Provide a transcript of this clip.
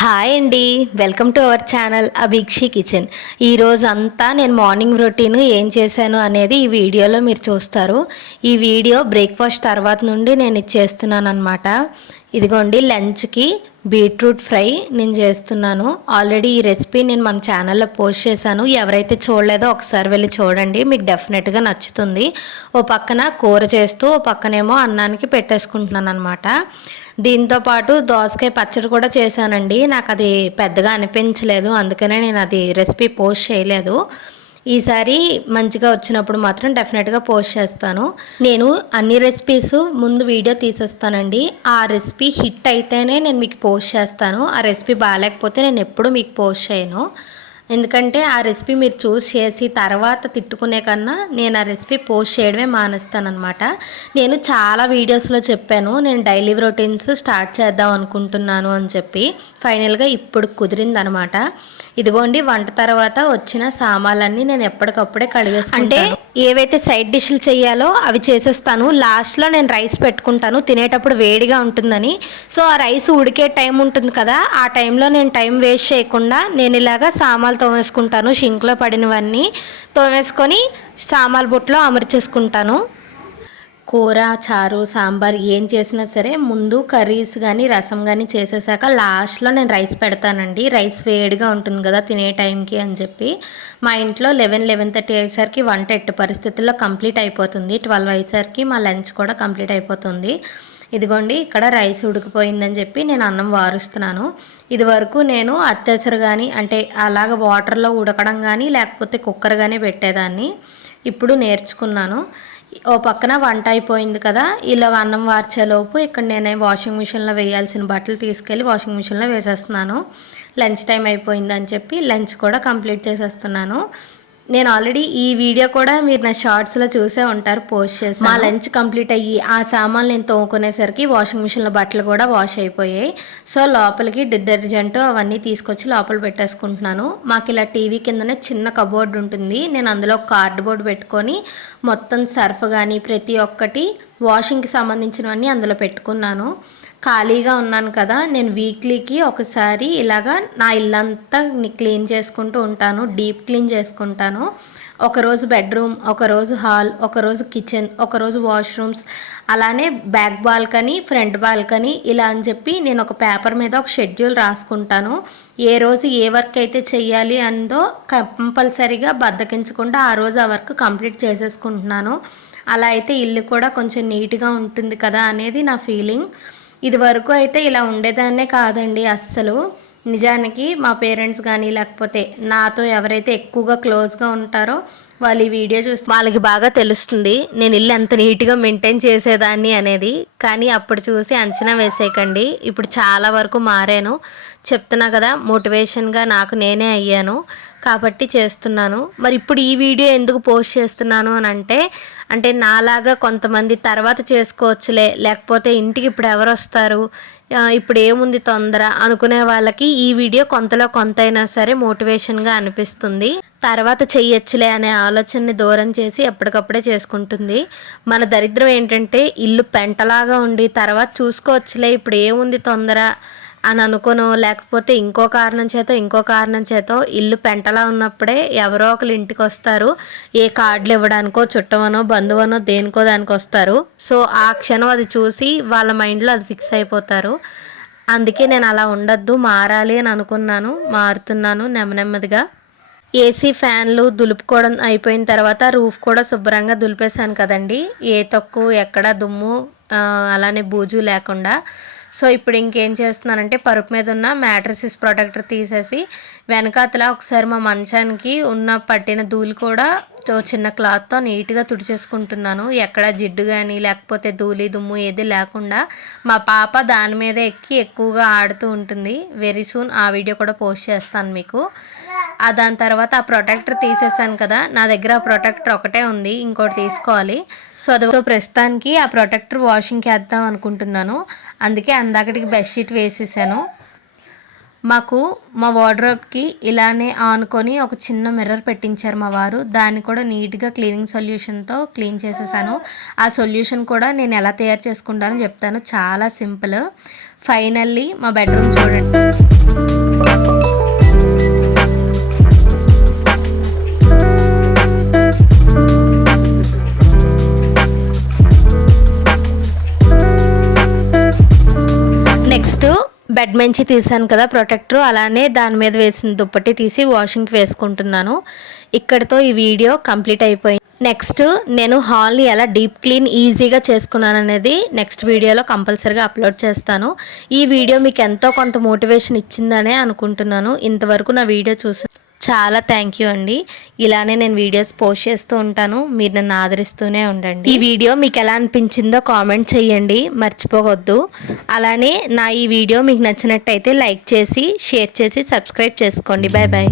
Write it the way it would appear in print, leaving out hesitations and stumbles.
Hi అండి, welcome to our channel Abhikshi kitchen. ఈరోజు అంతా నేను మార్నింగ్ రొటీన్ ఏం చేశాను అనేది ఈ వీడియోలో మీరు చూస్తారు. ఈ వీడియో బ్రేక్ఫాస్ట్ తర్వాత నుండి నేను ఇది చేస్తున్నాను అనమాట. ఇదిగోండి, లంచ్కి బీట్రూట్ ఫ్రై నేను చేస్తున్నాను. ఆల్రెడీ ఈ రెసిపీ నేను మన ఛానల్లో పోస్ట్ చేశాను. ఎవరైతే చూడలేదో ఒకసారి వెళ్ళి చూడండి, మీకు డెఫినెట్గా నచ్చుతుంది. ఓ పక్కన కూర చేస్తూ ఓ పక్కనేమో అన్నానికి పెట్టేసుకుంటున్నాను అనమాట. దీంతోపాటు దోసకాయ పచ్చడి కూడా చేశానండి. నాకు అది పెద్దగా అనిపించలేదు, అందుకనే నేను అది రెసిపీ పోస్ట్ చేయలేదు. ఈసారి మంచిగా వచ్చినప్పుడు మాత్రం డెఫినెట్గా పోస్ట్ చేస్తాను. నేను అన్ని రెసిపీస్ ముందు వీడియో తీసేస్తానండి. ఆ రెసిపీ హిట్ అయితేనే నేను మీకు పోస్ట్ చేస్తాను. ఆ రెసిపీ బాగాలేకపోతే నేను ఎప్పుడూ మీకు పోస్ట్ చేయను. ఎందుకంటే ఆ రెసిపీ మీరు చూస్ చేసి తర్వాత తిట్టుకునే కన్నా నేను ఆ రెసిపీ పోస్ట్ చేయడమే మానేస్తానమాట. నేను చాలా వీడియోస్లో చెప్పాను నేను డైలీ రొటీన్స్ స్టార్ట్ చేద్దాం అనుకుంటున్నాను అని చెప్పి. ఫైనల్గా ఇప్పుడు కుదిరిందనమాట. ఇదిగోండి, వంట తర్వాత వచ్చిన సామాన్లన్నీ నేను ఎప్పటికప్పుడే కడిగేసుకుంటాను. అంటే ఏవైతే సైడ్ డిష్లు చేయాలో అవి చేసేస్తాను. లాస్ట్లో నేను రైస్ పెట్టుకుంటాను, తినేటప్పుడు వేడిగా ఉంటుందని. సో ఆ రైస్ ఉడికే టైం ఉంటుంది కదా, ఆ టైంలో నేను టైం వేస్ట్ చేయకుండా నేను ఇలాగా సామాన్లు తోమేసుకుంటాను. షింక్లో పడినవన్నీ తోమేసుకొని సామాన్ల బుట్టలో అమర్చేసుకుంటాను. కూర, చారు, సాంబార్ ఏం చేసినా సరే ముందు కర్రీస్ కానీ రసం కానీ చేసేసాక లాస్ట్లో నేను రైస్ పెడతానండి. రైస్ వేడిగా ఉంటుంది కదా తినే టైంకి అని చెప్పి. మా ఇంట్లో 11-11:30 అయ్యేసరికి వంట ఎట్టు పరిస్థితుల్లో కంప్లీట్ అయిపోతుంది. 12 అయ్యేసరికి మా లంచ్ కూడా కంప్లీట్ అయిపోతుంది. ఇదిగోండి, ఇక్కడ రైస్ ఉడికిపోయిందని చెప్పి నేను అన్నం వారుస్తున్నాను. ఇది వరకు నేను అత్తెసరు కానీ అంటే అలాగ వాటర్లో ఉడకడం కానీ లేకపోతే కుక్కర్ కానీ పెట్టేదాన్ని. ఇప్పుడు నేర్చుకున్నాను. ఓ పక్కన వంట అయిపోయింది కదా, ఇలాగ అన్నం వార్చేలోపు ఇక్కడ నేను వాషింగ్ మిషన్లో వేయాల్సిన బట్టలు తీసుకెళ్ళి వాషింగ్ మిషన్లో వేసేస్తున్నాను. లంచ్ టైం అయిపోయిందని చెప్పి లంచ్ కూడా కంప్లీట్ చేసేస్తున్నాను. నేను ఆల్రెడీ ఈ వీడియో కూడా మీరు నా షార్ట్స్లో చూసే ఉంటారు, పోస్ట్ చేసి. మా లంచ్ కంప్లీట్ అయ్యి ఆ సామాన్లు నేను తోముకునేసరికి వాషింగ్ మిషన్లో బట్టలు కూడా వాష్ అయిపోయాయి. సో లోపలికి డిటర్జెంట్ అవన్నీ తీసుకొచ్చి లోపల పెట్టేసుకుంటున్నాను. మాకు ఇలా టీవీ కిందనే చిన్న కబోర్డ్ ఉంటుంది. నేను అందులో కార్డ్బోర్డ్ పెట్టుకొని మొత్తం సర్ఫ్ కానీ ప్రతి ఒక్కటి వాషింగ్కి సంబంధించినవన్నీ అందులో పెట్టుకున్నాను. ఖాళీగా ఉన్నాను కదా, నేను వీక్లీకి ఒకసారి ఇలాగా నా ఇల్లంతా క్లీన్ చేసుకుంటూ ఉంటాను, డీప్ క్లీన్ చేసుకుంటాను. ఒకరోజు బెడ్రూమ్, ఒకరోజు హాల్, ఒకరోజు కిచెన్, ఒకరోజు వాష్రూమ్స్, అలానే బ్యాక్ బాల్కనీ, ఫ్రంట్ బాల్కనీ, ఇలా అని చెప్పి నేను ఒక పేపర్ మీద ఒక షెడ్యూల్ రాసుకుంటాను. ఏ రోజు ఏ వర్క్ అయితే చెయ్యాలి అందో కంపల్సరీగా బద్దకించకుండా ఆ రోజు ఆ వర్క్ కంప్లీట్ చేసేసుకుంటున్నాను. అలా అయితే ఇల్లు కూడా కొంచెం నీట్గా ఉంటుంది కదా అనేది నా ఫీలింగ్. ఇది వరకు అయితే ఇలా ఉండేదాన్నే కాదండి అస్సలు. నిజానికి మా పేరెంట్స్ కానీ లేకపోతే నాతో ఎవరైతే ఎక్కువగా క్లోజ్గా ఉంటారో వాళ్ళు ఈ వీడియో చూస్తే వాళ్ళకి బాగా తెలుస్తుంది నేను ఇల్లు ఎంత నీట్గా మెయింటైన్ చేసేదాన్ని అనేది. కానీ అప్పుడు చూసి అంచనా వేసేయకండి, ఇప్పుడు చాలా వరకు మారాను. చెప్తున్నా కదా, మోటివేషన్గా నాకు నేనే అయ్యాను కాబట్టి చేస్తున్నాను. మరి ఇప్పుడు ఈ వీడియో ఎందుకు పోస్ట్ చేస్తున్నాను అని అంటే నాలాగా కొంతమంది తర్వాత చేసుకోవచ్చులే, లేకపోతే ఇంటికి ఇప్పుడు ఎవరు వస్తారు, ఇప్పుడు ఏముంది తొందర అనుకునే వాళ్ళకి ఈ వీడియో కొంతలో కొంత అయినా సరే మోటివేషన్గా అనిపిస్తుంది. తర్వాత చెయ్యొచ్చులే అనే ఆలోచనని దూరం చేసి ఎప్పటికప్పుడే చేసుకుంటుంది. మన దరిద్రం ఏంటంటే ఇల్లు పెంటలాగా ఉండి తర్వాత చూసుకోవచ్చులే ఇప్పుడు ఏముంది తొందర అని అనుకోనో లేకపోతే ఇంకో కారణం చేతో ఇల్లు పెంటలా ఉన్నప్పుడే ఎవరో ఒకరు ఇంటికి వస్తారు. ఏ కార్డులు ఇవ్వడానికో, చుట్టమనో, బంధువనో, దేనికో దానికి వస్తారు. సో ఆ క్షణం అది చూసి వాళ్ళ మైండ్లో అది ఫిక్స్ అయిపోతారు. అందుకే నేను అలా ఉండొద్దు, మారాలి అని అనుకున్నాను. మారుతున్నాను నెమ్మదిగా. ఏసీ, ఫ్యాన్లు దులుపుకోవడం అయిపోయిన తర్వాత రూఫ్ కూడా శుభ్రంగా దులిపేశాను కదండి, ఏ తక్కువ ఎక్కడ దుమ్ము అలానే బూజు లేకుండా. సో ఇప్పుడు ఇంకేం చేస్తున్నానంటే పరుపు మీద ఉన్న మ్యాట్రసెస్ ప్రొటెక్టర్ తీసేసి వెనకాతల ఒకసారి మా మంచానికి ఉన్న పట్టిన ధూళి కూడా చిన్న క్లాత్తో నీట్గా తుడిచేసుకుంటున్నాను. ఎక్కడ జిడ్డు కానీ లేకపోతే ధూళి దుమ్ము ఏది లేకుండా. మా పాప దాని మీద ఎక్కి ఎక్కువగా ఆడుతూ ఉంటుంది. వెరీ సూన్ ఆ వీడియో కూడా పోస్ట్ చేస్తాను మీకు. దాని తర్వాత ఆ ప్రొటెక్టర్ తీసేసాను కదా, నా దగ్గర ఆ ప్రొటెక్టర్ ఒకటే ఉంది, ఇంకోటి తీసుకోవాలి. సో ప్రస్తుతానికి ఆ ప్రొటెక్టర్ వాషింగ్కి వేద్దాం అనుకుంటున్నాను. అందుకే అందాకటికి బెడ్షీట్ వేసేసాను. మాకు మా వార్డ్రోబ్కి ఇలానే ఆనుకొని ఒక చిన్న మిర్రర్ పెట్టించారు మా వారు. దాన్ని కూడా నీట్గా క్లీనింగ్ సొల్యూషన్తో క్లీన్ చేసేసాను. ఆ సొల్యూషన్ కూడా నేను ఎలా తయారు చేసుకుంటానో చెప్తాను, చాలా సింపుల్. ఫైనల్లీ మా బెడ్రూమ్ చూడండి. బెడ్ మంచి తీసాను కదా ప్రొటెక్టర్, అలానే దాని మీద వేసిన దుప్పటి తీసి వాషింగ్కి వేసుకుంటున్నాను. ఇక్కడితో ఈ వీడియో కంప్లీట్ అయిపోయింది. నెక్స్ట్ నేను హాల్ని ఎలా డీప్ క్లీన్ ఈజీగా చేసుకున్నాను అనేది నెక్స్ట్ వీడియోలో కంపల్సరీగా అప్లోడ్ చేస్తాను. ఈ వీడియో మీకు ఎంతో కొంత మోటివేషన్ ఇచ్చిందనే అనుకుంటున్నాను. ఇంతవరకు నా వీడియో చూసి చాలా థ్యాంక్ యూ అండి. ఇలానే నేను వీడియోస్ పోస్ట్ చేస్తూ ఉంటాను, మీరు నన్ను ఆదరిస్తూనే ఉండండి. ఈ వీడియో మీకు ఎలా అనిపించిందో కామెంట్ చేయండి, మర్చిపోవద్దు. అలానే నా ఈ వీడియో మీకు నచ్చినట్టయితే లైక్ చేసి షేర్ చేసి సబ్స్క్రైబ్ చేసుకోండి. Bye bye.